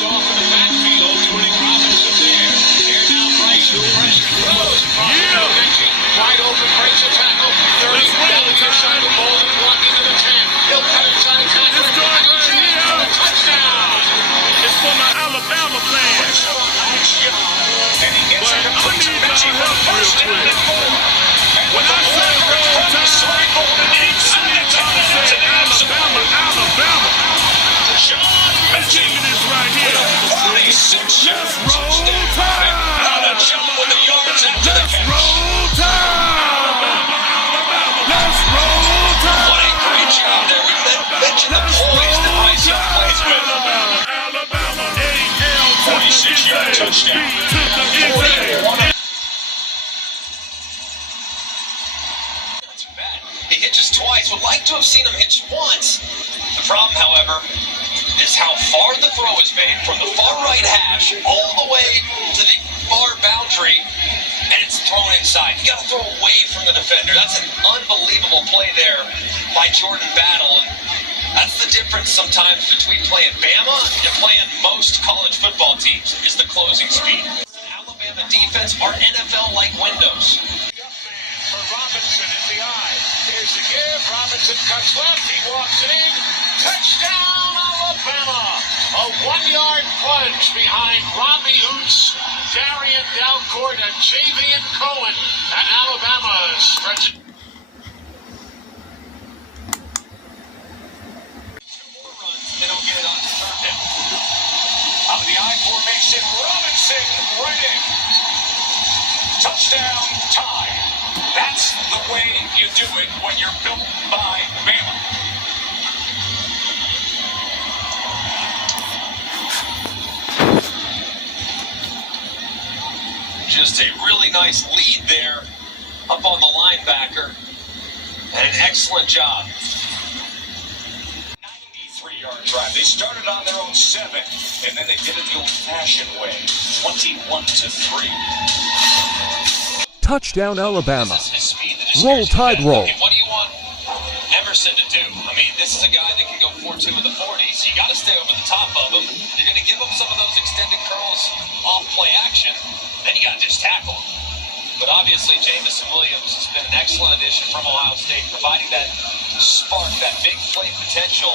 Takes off in the backfield, joining Robinson there. Here now, Bryce, who pressure throws. Wide open, breaks a tackle. 30 down the near side of Bolden, walking to the 10. He'll cut inside tackle. This guy right here. Touchdown. It's for my Alabama fans. And he gets it complete to Benji for first down and 4. And When I say roll tide, Bolden inside the Alabama, Alabama. John Benji This right here. 46-yard Let's roll touchdown. tide. Out of jump with the yards after the Let's catch. roll tide. Let's roll tide. What a great job there. We mentioned the poise that Bryce Young plays with. Alabama, A-L to the 46-yard touchdown. B to the 41. N. Not too bad. He hitches twice. Would like to have seen him hitch once. The problem, however, is how far the throw is made from the far right hash all the way to the far boundary, and it's thrown inside. You got to throw away from the defender. That's an unbelievable play there by Jordan Battle, and that's the difference sometimes between playing Bama and playing most college football teams is the closing speed. Alabama defense are NFL-like windows. For Robinson in the eye. Here's the give. Robinson cuts left. He walks it in. Touchdown, Alabama. A 1-yard plunge behind Robbie Oots, Darian Dalcourt, and Javian Cohen. And Alabama stretches. 2 more runs. They don't get it on the third down. Out of the I formation, Robinson right in. Touchdown, tie. That's the way you do it when you're built by Bama. Just a really nice lead there up on the linebacker, and an excellent job. 93-yard drive. They started on their own 7, and then they did it the old-fashioned way, 21-3. Touchdown, Alabama. This is his speed that just Roll scares you Tide to death. roll. Okay, what do you want Emerson to do? I mean, this is a guy that can go 4-2 in the 40s. You got to stay over the top of him. You're going to give him some of those extended curls off play action. Then you got to just tackle him. But obviously, Jamison Williams has been an excellent addition from Ohio State, providing that spark, that big play potential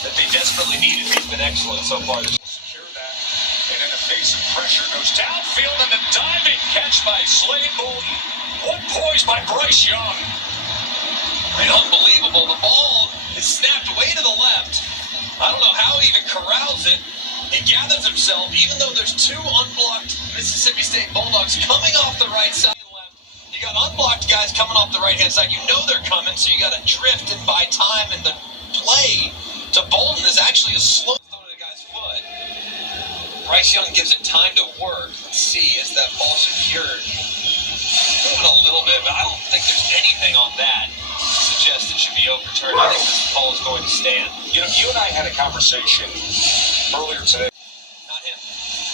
that they desperately needed. He's been excellent so far this year. Secure that. And in the face of pressure, goes downfield and a diving catch by Slade Bolden. What poise by Bryce Young. I mean, unbelievable. The ball is snapped way to the left. I don't know how he even corrals it. He gathers himself, even though there's 2 unblocked Mississippi State Bulldogs coming off the right side and left. You got unblocked guys coming off the right-hand side. You know they're coming, so you got to drift and buy time. And the play to Bolden is actually a slow throw to the guy's foot. Bryce Young gives it time to work. Let's see, is that ball secured? Moving a little bit, but I don't think there's anything on that to suggest it should be overturned. I think this ball is going to stand. You know, you and I had a conversation earlier today. Not him.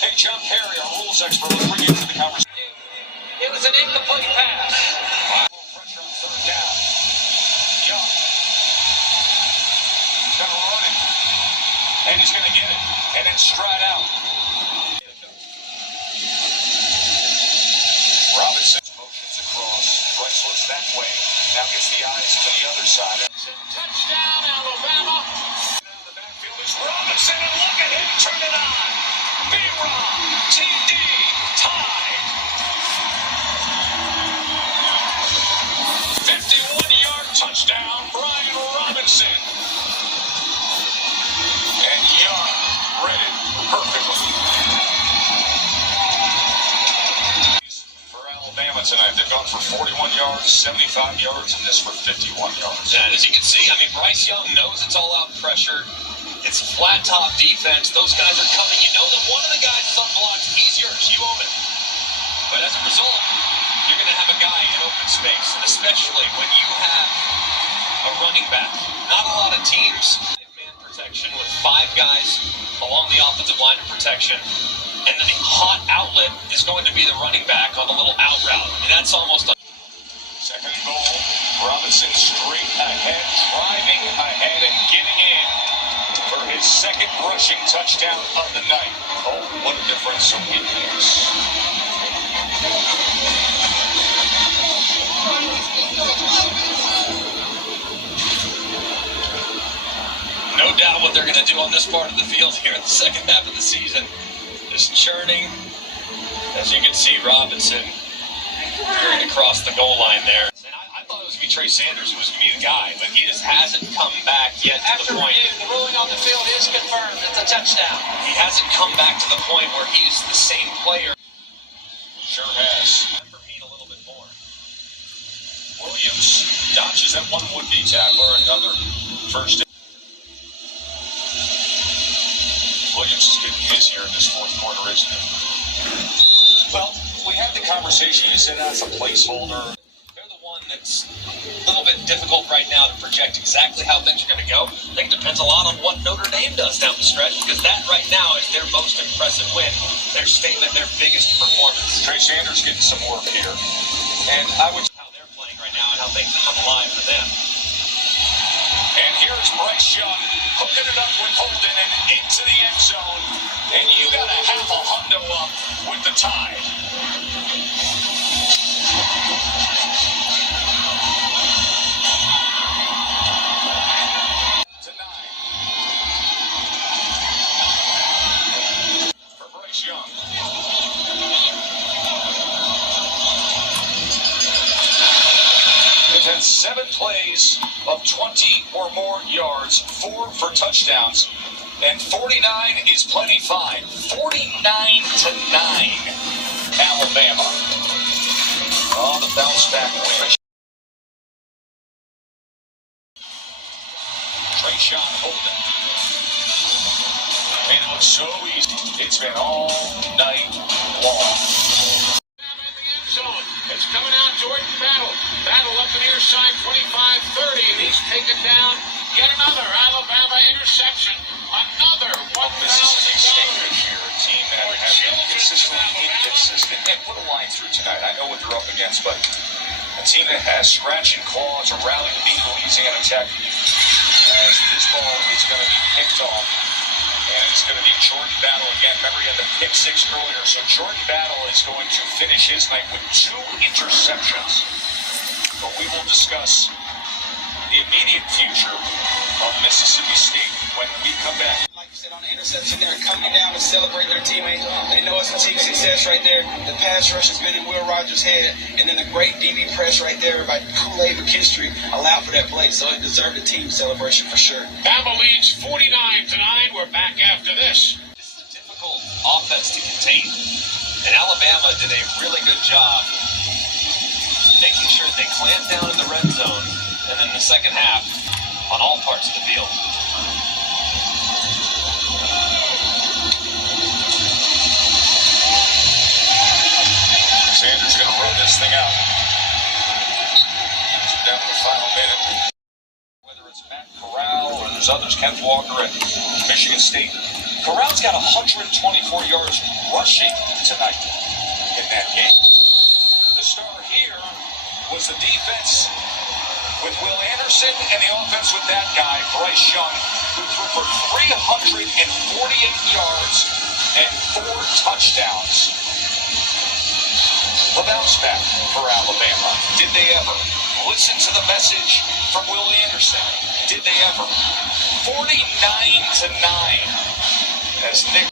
Hey, John Perry, our rules expert, let's bring you into the conversation. It was an incomplete pass. Wow. Pressure on third down. Young. He's going to run it. And he's going to get it. And then stride out. Robinson motions across. Bryce looks that way. Now gets the eyes to the other side. Touchdown, Alabama. Now the backfield is Robinson, and look at him turn it on. B-Rob, TD, tied. 51-yard touchdown, Brian Robinson. And Young read it perfectly. For Alabama tonight, they've gone for 41 yards, 75 yards, and this for 51 yards. And as you can see, I mean, Bryce Young knows it's all out pressure. It's flat top defense. Those guys are coming. You know that one of the guys is on blocks. He's yours. You own it. But as a result, you're going to have a guy in open space, and especially when you have a running back. Not a lot of teams have man protection with 5 guys along the offensive line of protection. And then the hot outlet is going to be the running back on the little out route. And that's almost a Second and goal. Robinson straight ahead, driving ahead and getting in for his second rushing touchdown of the night. Oh, what a difference it makes. No doubt what they're going to do on this part of the field here in the second half of the season. Just churning. As you can see, Robinson veering across the goal line there. And I thought it was going to be Trey Sanders who was going to be the guy, but he just hasn't come back yet to the point. The ruling on the field is confirmed. It's a touchdown. He hasn't come back to the point where he's the same player. Sure has. For me, a little bit more. Williams dodges that one would-be tackler, another first down. Williams is getting busier in this fourth quarter, isn't it? Well, we had the conversation. You said that's a placeholder. They're the one that's a little bit difficult right now to project exactly how things are going to go. I think it depends a lot on what Notre Dame does down the stretch, because that right now is their most impressive win, their statement, their biggest performance. Trey Sanders getting some work here. And I would... How they're playing right now and how things come alive for them. And here's Bryce Young hooking it up with Holden and into the end zone. And you got to have a hundo up with the Tide. To 9. For Bryce Young. They've had 7 plays of 20 or more yards, 4 for touchdowns, and 49 is plenty fine. 49-9, Alabama. Oh, the bounce back win. Trey shot Holden. And it looks so easy. It's been all night long. It's coming out, Jordan Battle. Battle up the near side, 25-30, and he's taken down yet another Alabama interception. Another Mississippi State $1,000. this year, a team that have been consistently inconsistent and put a line through tonight. I know what they're up against, but a team that has scratch and claws, a rally to beat Louisiana Tech, as this ball is going to be picked off. And it's going to be Jordan Battle again. Remember, he had the pick 6 earlier. So Jordan Battle is going to finish his night with 2 interceptions. But we will discuss the immediate future of Mississippi State when we come back. Like you said, on the interception, they're coming down to celebrate their teammates. They know it's a team success right there. The pass rush has been in Will Rogers' head. And then the great DB press right there by Kool-Aid McKinstry allowed for that play. So it deserved a team celebration for sure. Bama leads 49-9. We're back after this. This is a difficult offense to contain. And Alabama did a really good job making sure they clamped down in the red zone and then the second half on all parts of the field. Sanders going to run this thing out. It's down to the final minute. Whether it's Matt Corral or there's others, Kenneth Walker at Michigan State. Corral's got 124 yards rushing tonight in that game. The star here was the defense with Will Anderson and the offense with that guy, Bryce Young, who threw for 348 yards and 4 touchdowns. The bounce back for Alabama. Did they ever listen to the message from Will Anderson? Did they ever? 49-9 as Nick